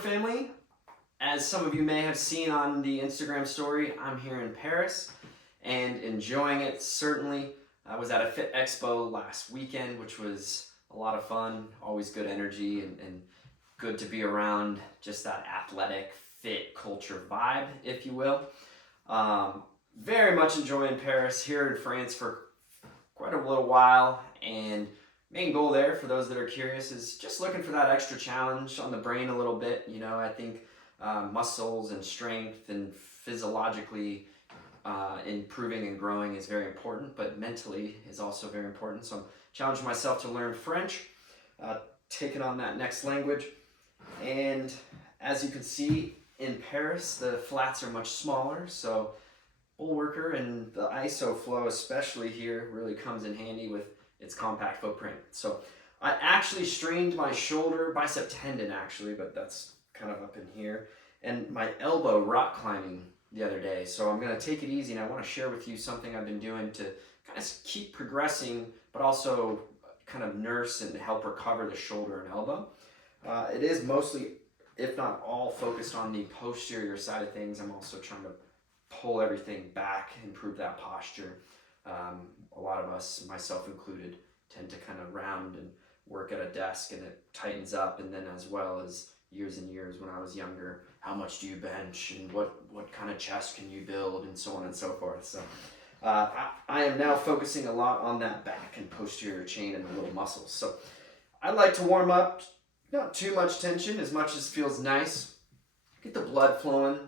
Bullworker family. As some of you may have seen on the Instagram story, I'm here in Paris and enjoying it, certainly. I was at a Fit Expo last weekend, which was a lot of fun, always good energy and good to be around just that athletic, fit culture vibe, if you will. Very much enjoying Paris, here in France for quite a little while, and main goal there, for those that are curious, is just looking for that extra challenge on the brain a little bit. You know, I think muscles and strength and physiologically improving and growing is very important, but mentally is also very important. So I'm challenging myself to learn French, taking on that next language. And as you can see, in Paris, the flats are much smaller, so Bullworker and the ISO-FLO especially here really comes in handy with its compact footprint. So I actually strained my shoulder, bicep tendon actually, but that's kind of up in here, and my elbow rock climbing the other day. So I'm going to take it easy, and I want to share with you something I've been doing to kind of keep progressing, but also kind of nurse and help recover the shoulder and elbow. It is mostly, if not all, focused on the posterior side of things. I'm also trying to pull everything back, improve that posture. A lot of us, myself included, tend to kind of round and work at a desk and it tightens up, and then as well as years and years when I was younger, how much do you bench and what kind of chest can you build and so on and so forth. So I am now focusing a lot on that back and posterior chain and the little muscles. So I like to warm up, not too much tension, as much as feels nice. Get the blood flowing,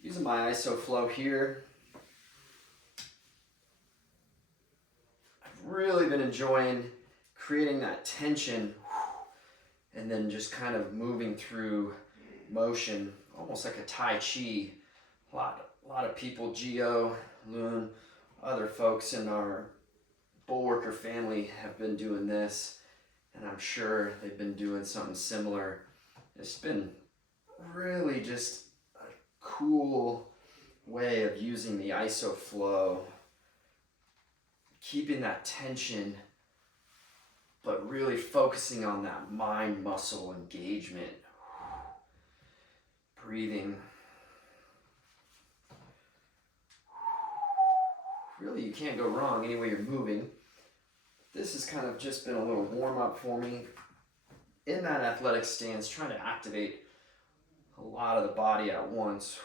using my ISO-FLO here. I've really been enjoying creating that tension and then just kind of moving through motion, almost like a Tai Chi. A lot of people, Gio, Loon, other folks in our Bullworker family have been doing this, and I'm sure they've been doing something similar. It's been really just a cool way of using the ISO-FLO, keeping that tension, but really focusing on that mind-muscle engagement. Breathing. Really, you can't go wrong any way you're moving. This has kind of just been a little warm-up for me in that athletic stance, trying to activate a lot of the body at once.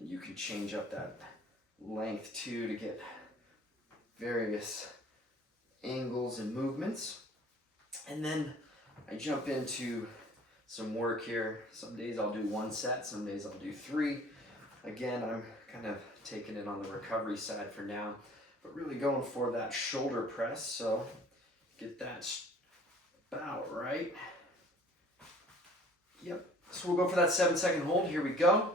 And you can change up that length too to get various angles and movements. And then I jump into some work here. Some days I'll do one set, some days I'll do three. Again, I'm kind of taking it on the recovery side for now, but really going for that shoulder press. So get that about right. Yep. So we'll go for that 7-second hold. Here we go.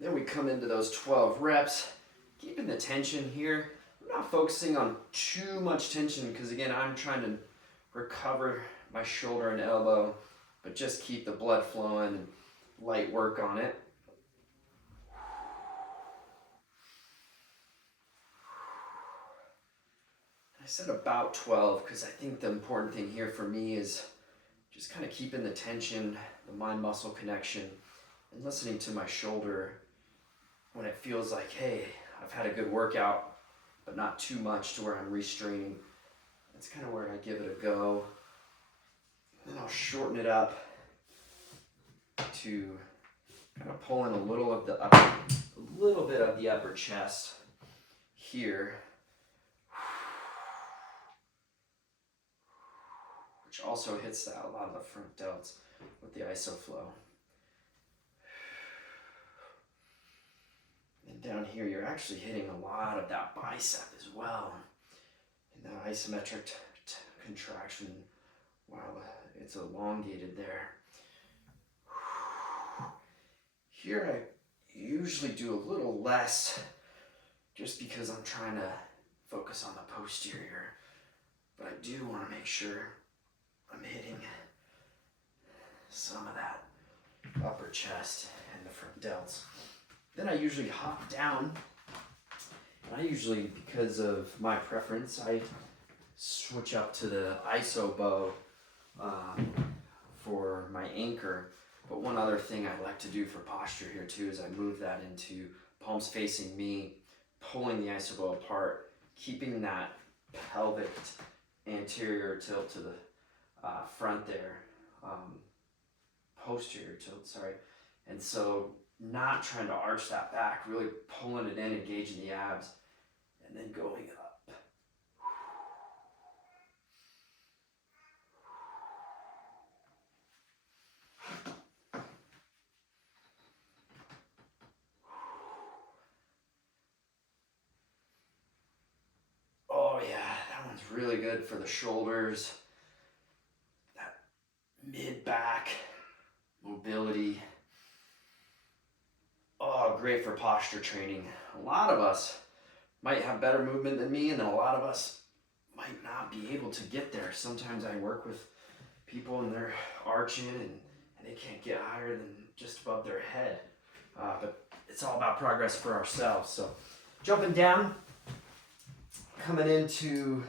Then we come into those 12 reps, keeping the tension here. I'm not focusing on too much tension because, again, I'm trying to recover my shoulder and elbow, but just keep the blood flowing and light work on it. I said about 12 because I think the important thing here for me is just kind of keeping the tension, the mind-muscle connection, and listening to my shoulder when it feels like, hey, I've had a good workout, but not too much to where I'm restraining. That's kind of where I give it a go. Then I'll shorten it up to kind of pull in a little bit of the upper chest here, which also hits a lot of the front delts with the ISO-FLO. And down here, you're actually hitting a lot of that bicep as well. And that isometric contraction, wow, it's elongated there. Here I usually do a little less just because I'm trying to focus on the posterior, but I do want to make sure I'm hitting some of that upper chest and the front delts. Then I usually hop down, and I usually, because of my preference, I switch up to the ISO-FLO for my anchor. But one other thing I like to do for posture here too is I move that into palms facing me, pulling the ISO-FLO apart, keeping that pelvic anterior tilt to the front there, posterior tilt, sorry. And so not trying to arch that back, really pulling it in, engaging the abs, and then going up. Oh yeah, that one's really good for the shoulders, that mid-back mobility. Oh, great for posture training. A lot of us might have better movement than me, and then a lot of us might not be able to get there. Sometimes I work with people and they're arching and they can't get higher than just above their head. But it's all about progress for ourselves. So jumping down, coming into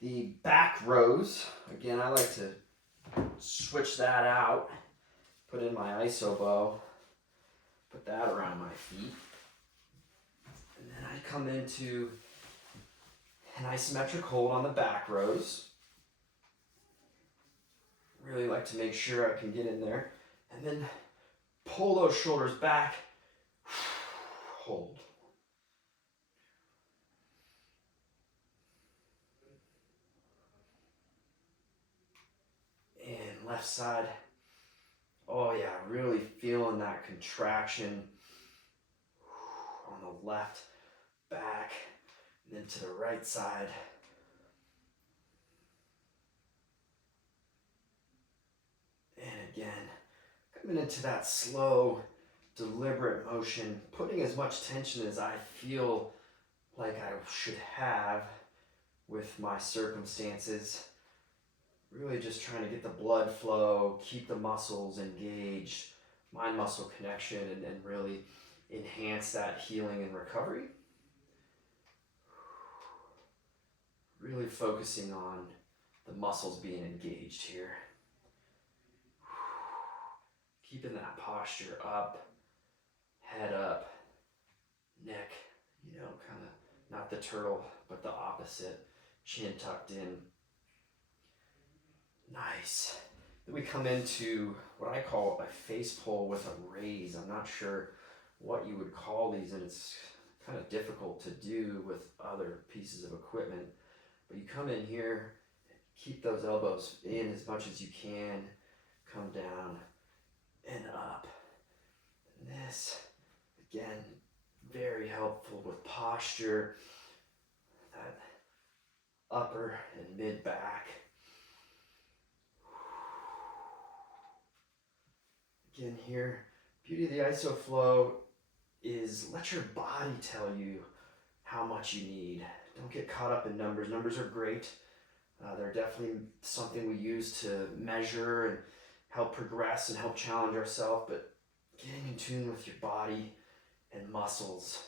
the back rows. Again, I like to switch that out, put in my ISO-FLO, put that around my feet. And then I come into an isometric hold on the back rows. Really like to make sure I can get in there. And then pull those shoulders back, hold. And left side. Oh yeah, really feeling that contraction on the left back, and then to the right side. And again, coming into that slow, deliberate motion, putting as much tension as I feel like I should have with my circumstances. Really just trying to get the blood flow, keep the muscles engaged, mind-muscle connection, and really enhance that healing and recovery. Really focusing on the muscles being engaged here. Keeping that posture up, head up, neck, kind of not the turtle, but the opposite, chin tucked in. Nice. Then we come into what I call a face pull with a raise. I'm not sure what you would call these, and it's kind of difficult to do with other pieces of equipment. But you come in here, keep those elbows in as much as you can, come down and up. And this, again, very helpful with posture, that upper and mid back. Again here, beauty of the ISO-FLO is let your body tell you how much you need. Don't get caught up in numbers. Numbers are great. They're definitely something we use to measure and help progress and help challenge ourselves, but getting in tune with your body and muscles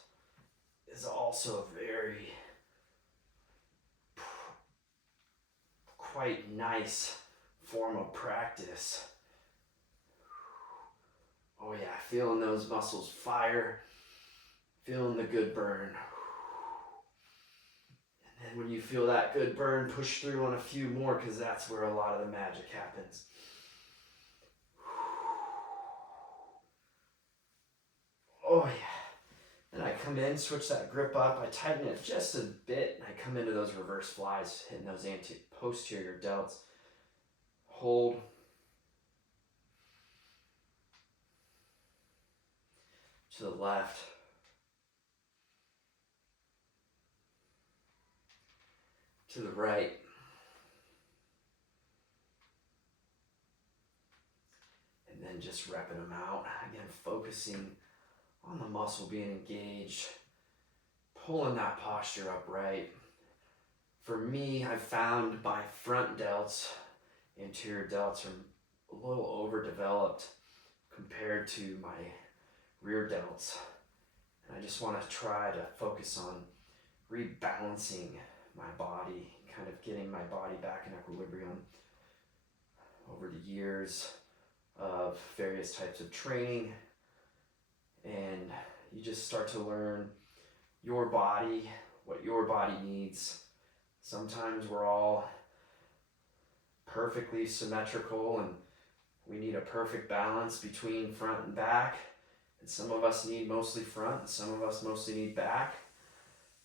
is also a very quite nice form of practice. Oh yeah, feeling those muscles fire, feeling the good burn. And then when you feel that good burn, push through on a few more, because that's where a lot of the magic happens. Oh yeah. And I come in, switch that grip up, I tighten it just a bit, and I come into those reverse flies, hitting those posterior delts. Hold. To the left. To the right. And then just repping them out. Again, focusing on the muscle being engaged, pulling that posture upright. For me, I've found my front delts, anterior delts are a little overdeveloped compared to my rear delts. And I just want to try to focus on rebalancing my body, kind of getting my body back in equilibrium over the years of various types of training. And you just start to learn your body, what your body needs. Sometimes we're all perfectly symmetrical and we need a perfect balance between front and back. And some of us need mostly front and some of us mostly need back.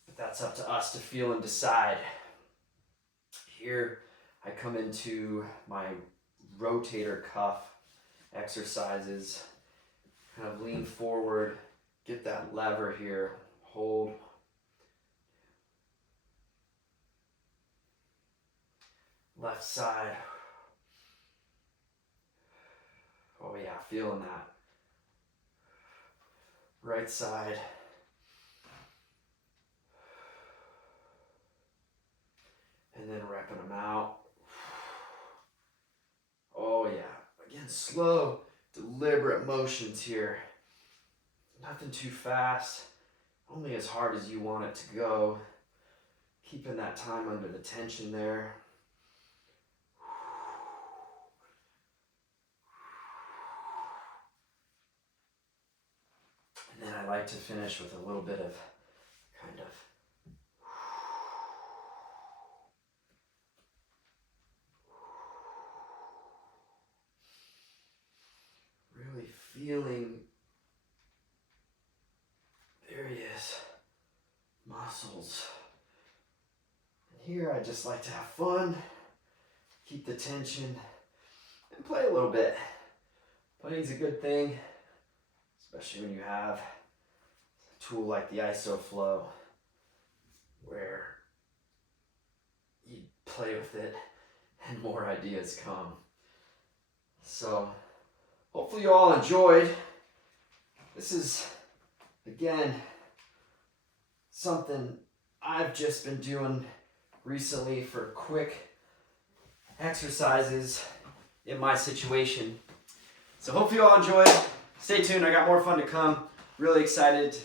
But that's up to us to feel and decide. Here I come into my rotator cuff exercises. Kind of lean forward, get that lever here, hold. Left side. Oh yeah, feeling that. Right side. And then repping them out. Oh yeah, again, slow, deliberate motions here. Nothing too fast, only as hard as you want it to go. Keeping that time under the tension there. And then I like to finish with a little bit of kind of really feeling various muscles. And here I just like to have fun, keep the tension, and play a little bit. Playing's a good thing, especially when you have a tool like the ISO-FLO, where you play with it and more ideas come. So hopefully you all enjoyed. This is, again, something I've just been doing recently for quick exercises in my situation. So hopefully you all enjoyed. Stay tuned, I got more fun to come. Really excited